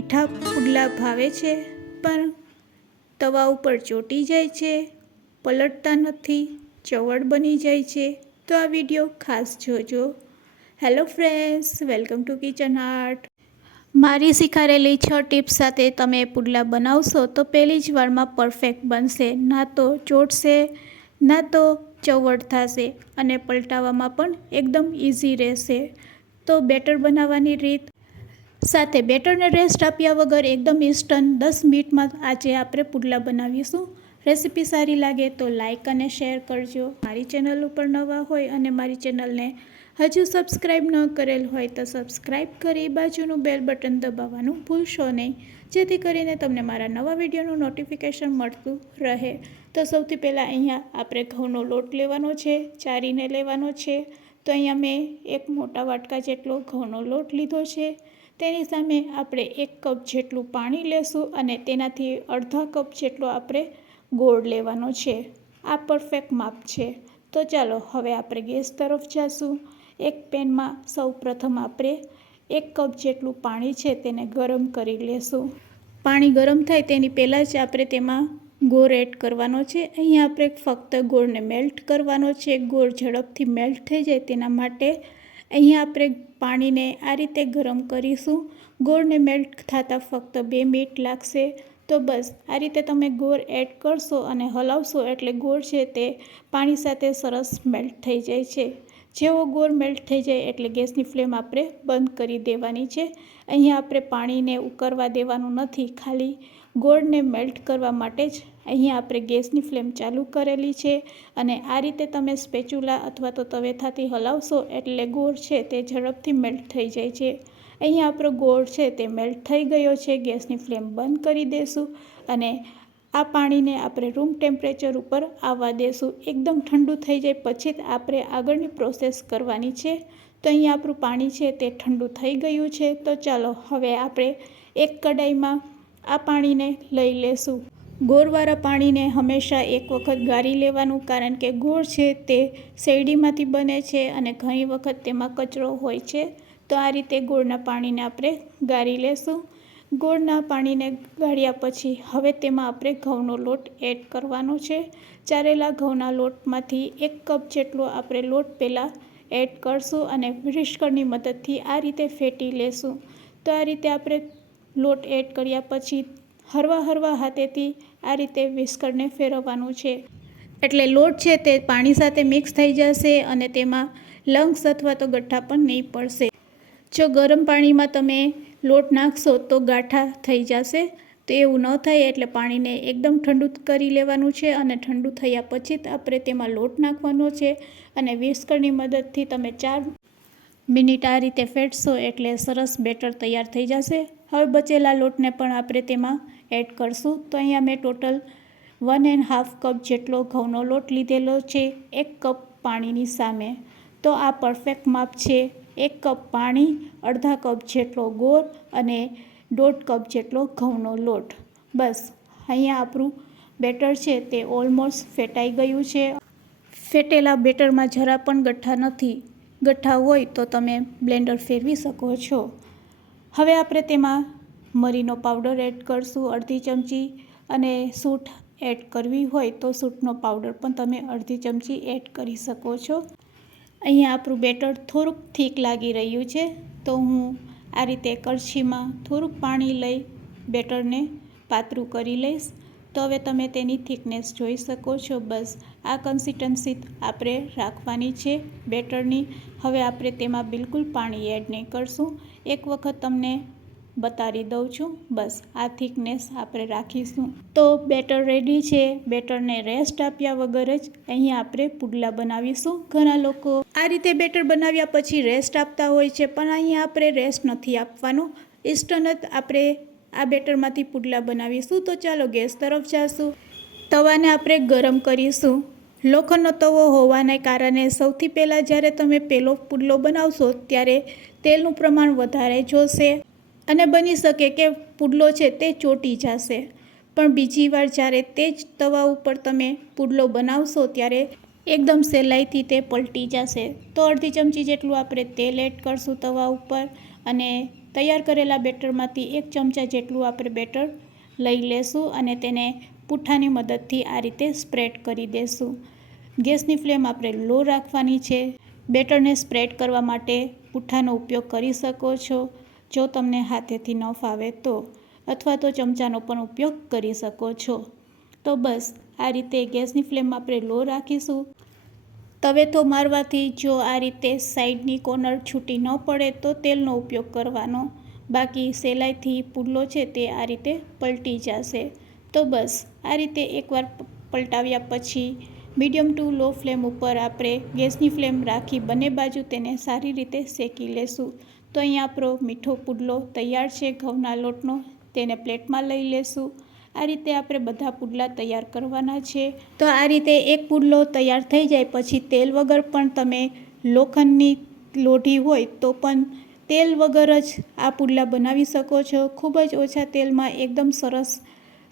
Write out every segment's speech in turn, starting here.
મીઠા પુડલા ભાવે છે પણ તવા ઉપર ચોંટી જાય છે, પલટતા નથી, ચવડ બની જાય છે, તો આ વિડીયો ખાસ જોજો. Hello friends, welcome to kitchen art. મારી શીખાડેલી 6 ટિપ્સ સાથે તમે પુડલા બનાવશો તો પહેલી જ વારમાં પરફેક્ટ બનશે. ના તો ચોટશે, ના તો ચવડ થશે અને પલટાવવામાં પણ એકદમ ઇઝી રહેશે. તો બેટર બનાવવાની રીત સાથે બેટરને રેસ્ટ આપ્યા વગર એકદમ ઇન્સ્ટન્ટ 10 મિનિટમાં આજે આપણે પુડલા બનાવીશું. રેસીપી સારી લાગે તો લાઈક અને શેર કરજો. મારી ચેનલ ઉપર નવા હોય અને મારી ચેનલને હજુ સબસ્ક્રાઈબ ન કરેલ હોય તો સબસ્ક્રાઈબ કરી બાજુનું બેલ બટન દબાવવાનું ભૂલશો નહીં, જેથી કરીને તમને મારા નવા વિડીયોનું નોટિફિકેશન મળતું રહે. તો સૌથી પહેલાં અહીંયા આપણે ઘઉંનો લોટ લેવાનો છે, ચારીને લેવાનો છે. તો અહીંયા મેં એક મોટા વાટકા જેટલો ઘઉંનો લોટ લીધો છે. તેની સામે આપણે 1 કપ જેટલું પાણી લેશું અને તેનાથી અડધા કપ જેટલો આપણે ગોળ લેવાનો છે. આ પરફેક્ટ માપ છે. તો ચાલો હવે આપણે ગેસ તરફ જઈશું. એક પેનમાં સૌ પ્રથમ આપણે 1 કપ જેટલું પાણી છે તેને ગરમ કરી લેશું. પાણી ગરમ થાય તેની પહેલાં જ આપણે તેમાં ગોળ એડ કરવાનો છે. અહીંયા આપણે ફક્ત ગોળને મેલ્ટ કરવાનો છે. ગોળ ઝડપથી મેલ્ટ થઈ જાય તેના માટે અહીંયા આપણે પાણીને આ રીતે ગરમ કરીશું. ગોળને મેલ્ટ થતાં ફક્ત 2 મિનિટ લાગશે. તો બસ આ રીતે તમે ગોળ એડ કરશો અને હલાવશો એટલે ગોળ છે તે પાણી સાથે સરસ મેલ્ટ થઈ જાય છે. જેવો ગોળ મેલ્ટ થઈ જાય એટલે ગેસની ફ્લેમ આપણે બંધ કરી દેવાની છે. અહીંયા આપણે પાણીને ઉકળવા દેવાનું નથી, ખાલી ગોળને મેલ્ટ કરવા માટે જ અહીંયા આપણે ગેસની ફ્લેમ ચાલુ કરેલી છે. અને આ રીતે તમે સ્પેચ્યુલા અથવા તો તવેથાથી હલાવશો એટલે ગોળ છે તે ઝડપથી મેલ્ટ થઈ જાય છે. અહીંયા આપણો ગોળ છે તે મેલ્ટ થઈ ગયો છે. ગેસની ફ્લેમ બંધ કરી દઈશું અને આ પાણીને આપણે રૂમ ટેમ્પરેચર ઉપર આવવા દેશું. એકદમ ઠંડુ થઈ જાય પછી જ આપણે આગળની પ્રોસેસ કરવાની છે. તો અહીંયા આપણું પાણી છે તે ઠંડુ થઈ ગયું છે. તો ચાલો હવે આપણે એક કડાઈમાં આ પાણીને લઈ લેશું. ગોળવાળા પાણીને હંમેશા એક વખત ગાળી લેવાનું, કારણ કે ગોળ છે તે શેરડીમાંથી બને છે અને ઘણી વખત તેમાં કચરો હોય છે. તો આ રીતે ગોળના પાણીને આપણે ગાળી લેશું. ગોળના પાણીને ગાળ્યા પછી હવે તેમાં આપણે ઘઉંનો લોટ એડ કરવાનો છે. ચારેલા ઘઉંના લોટમાંથી 1 કપ જેટલો આપણે લોટ પહેલાં એડ કરશું અને વ્હિસ્કરની મદદથી આ રીતે ફેટી લેશું. તો આ રીતે આપણે લોટ એડ કર્યા પછી હળવા હાથેથી આ રીતે વ્હિસ્કરને ફેરવવાનું છે. એટલે લોટ છે તે પાણી સાથે મિક્સ થઈ જશે અને તેમાં લમ્સ અથવા તો ગઠ્ઠા પણ નહીં પડશે. જો ગરમ પાણીમાં તમે લોટ નાખશો તો ગાંઠા થઈ જશે. તો એવું ન થાય એટલે પાણીને એકદમ ઠંડુ કરી લેવાનું છે અને ઠંડુ થયા પછી જ આપણે તેમાં લોટ નાખવાનો છે. અને વ્હિસ્કરની મદદથી તમે 4 મિનિટ આ રીતે ફેટશો એટલે સરસ બેટર તૈયાર થઈ જશે. હવે બચેલા લોટને પણ આપણે તેમાં એડ કરશું. તો અહીંયા મેં ટોટલ 1.5 કપ જેટલો ઘઉંનો લોટ લીધેલો છે 1 કપ પાણીની સામે. તો આ પરફેક્ટ માપ છે. 1 કપ પાણી, અડધા કપ જેટલો ગોળ અને 1.5 કપ જેટલો ઘઉંનો લોટ. બસ અહીંયા આપણું બેટર છે તે ઓલમોસ્ટ ફેટાઈ ગયું છે. ફેટેલા બેટરમાં જરા પણ ગઠ્ઠા નથી. ગઠ્ઠા હોય તો તમે બ્લેન્ડર ફેરવી શકો છો. હવે આપણે તેમાં મરીનો પાવડર એડ કરશું અડધી ચમચી, અને સૂંઠ એડ કરવી હોય તો સૂંઠનો પાવડર પણ તમે અડધી ચમચી એડ કરી શકો છો. અહીંયા આપણું બેટર થોડુંક થીક લાગી રહ્યું છે તો હું આ રીતે કળશીમાં થોડુંક પાણી લઈ બેટરને પાતળું કરી લઈશ. તો હવે તમે તેની થિકનેસ જોઈ શકો છો. બસ આ કન્સિસ્ટન્સી આપણે રાખવાની છે બેટરની. હવે આપણે તેમાં બિલકુલ પાણી એડ નહીં કરશું. એક વખત તમને બતાવી દઉં છું. બસ આ થિકનેસ આપણે રાખીશું. તો બેટર રેડી છે. બેટરને રેસ્ટ આપ્યા વગર જ અહીંયા આપણે પુડલા બનાવીશું. ઘણા લોકો આ રીતે બેટર બનાવ્યા પછી રેસ્ટ આપતા હોય છે, પણ અહીંયા આપણે રેસ્ટ નથી આપવાનું. ઇન્સ્ટન્ટ જ આપણે આ બેટરમાંથી પુડલા બનાવીશું. તો ચાલો ગેસ તરફ જઈશું. તવાને આપણે ગરમ કરીશું. લોખંડનો તવો હોવાને કારણે સૌથી પહેલાં જ્યારે તમે પહેલો પુડલો બનાવશો ત્યારે તેલનું પ્રમાણ વધારે જોશે અને બની શકે કે પુડલો છે તે ચોંટી જશે. પણ બીજી વાર જ્યારે તે જ તવા ઉપર તમે પુડલો બનાવશો ત્યારે એકદમ સહેલાઈથી તે પલટી જશે. તો અડધી ચમચી જેટલું આપણે તેલ એડ કરશું તવા ઉપર અને તૈયાર કરેલા બેટરમાંથી 1 ચમચા જેટલું આપણે બેટર લઈ લેશું અને તેને પૂઠાની મદદથી આ રીતે સ્પ્રેડ કરી દેશું. ગેસની ફ્લેમ આપણે લો રાખવાની છે. બેટરને સ્પ્રેડ કરવા માટે પૂઠાનો ઉપયોગ કરી શકો છો જો તમને હાથેથી ન ફાવે તો, અથવા તો ચમચાનો પણ ઉપયોગ કરી શકો છો. તો બસ આ રીતે ગેસની ફ્લેમ આપણે લો રાખીશું. તવેથો મારવાથી જો આ રીતે સાઈડની કોર્નર છૂટી ન પડે તો તેલનો ઉપયોગ કરવાનો, બાકી સહેલાઈથી પુડલો છે તે આ રીતે પલટી જશે. તો બસ આ રીતે એકવાર પલટાવ્યા પછી મીડિયમ ટુ લો ફ્લેમ ઉપર આપણે ગેસની ફ્લેમ રાખી બંને બાજુ તેને સારી રીતે શેકી લેશું. તો અહીંયા આપણો મીઠો પુડલો તૈયાર છે ઘઉંના લોટનો. તેને પ્લેટમાં લઈ લેશું. આ રીતે આપણે બધા પુડલા તૈયાર કરવાના છે. તો આ રીતે એક પુડલો તૈયાર થઈ જાય પછી તેલ વગર પણ તમે લોખંડની લોઢી હોય તો પણ તેલ વગર જ આ પુડલા બનાવી શકો છો. ખૂબ જ ઓછા તેલમાં એકદમ સરસ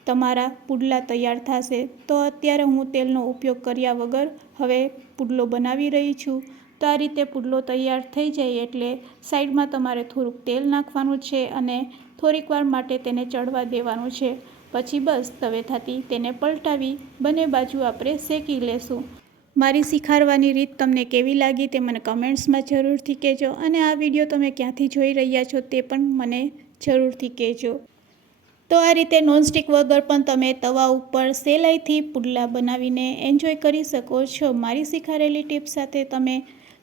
તમારા પુડલા તૈયાર થશે. તો અત્યારે હું તેલનો ઉપયોગ કર્યા વગર હવે પુડલો બનાવી રહી છું. તો આ રીતે પુડલો તૈયાર થઈ જાય એટલે સાઈડમાં તમારે થોડુંક તેલ નાખવાનું છે અને થોડીક વાર માટે તેને ચડવા દેવાનું છે. પછી બસ તવેથાથી તેને પલટાવી બંને બાજુ આપણે શેકી લેશું. મારી શીખવાડવાની રીત તમને કેવી લાગી તે મને કમેન્ટ્સમાં જરૂરથી કહેજો અને આ વિડીયો તમે ક્યાંથી જોઈ રહ્યા છો તે પણ મને જરૂરથી કહેજો. તો આ રીતે નોનસ્ટિક વગર પણ તમે તવા ઉપર સહેલાઈથી પુડલા બનાવીને એન્જોય કરી શકો છો. મારી શીખવાડેલી ટિપ્સ સાથે તમે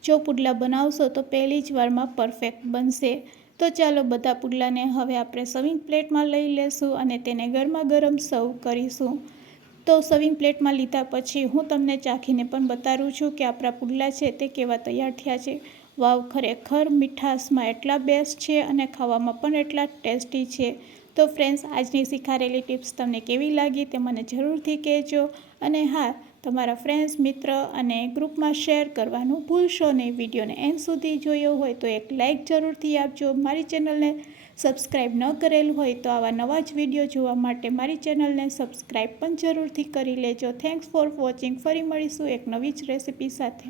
જો પુડલા બનાવશો તો પહેલી જ વારમાં પરફેક્ટ બનશે. તો ચાલો બધા પુડલાને હવે આપણે સર્વિંગ પ્લેટમાં લઈ લેશું અને તેને ગરમા ગરમ સર્વ કરીશું. તો સર્વિંગ પ્લેટમાં લીધા પછી હું તમને ચાખીને પણ બતાવું છું કે આપણા પુડલા છે તે કેવા તૈયાર થયા છે. વાવ, ખરેખર મીઠાશમાં એટલા બેસ્ટ છે અને ખાવામાં પણ એટલા ટેસ્ટી છે. તો ફ્રેન્ડ્સ, આજની શીખવાડેલી ટિપ્સ તમને કેવી લાગી તે મને જરૂરથી કહેજો. અને હા, તમારા ફ્રેન્ડ્સ, મિત્ર અને ગ્રુપમાં શેર કરવાનું ભૂલશો નહીં. વિડીયોને એન્ડ સુધી જોયો હોય તો એક લાઇક જરૂરથી આપજો. મારી ચેનલને સબસ્ક્રાઈબ ન કરેલું હોય તો આવા નવા જ વિડીયો જોવા માટે મારી ચેનલને સબસ્ક્રાઈબ પણ જરૂરથી કરી લેજો. Thanks for watching. ફરી મળીશું એક નવી જ રેસીપી સાથે.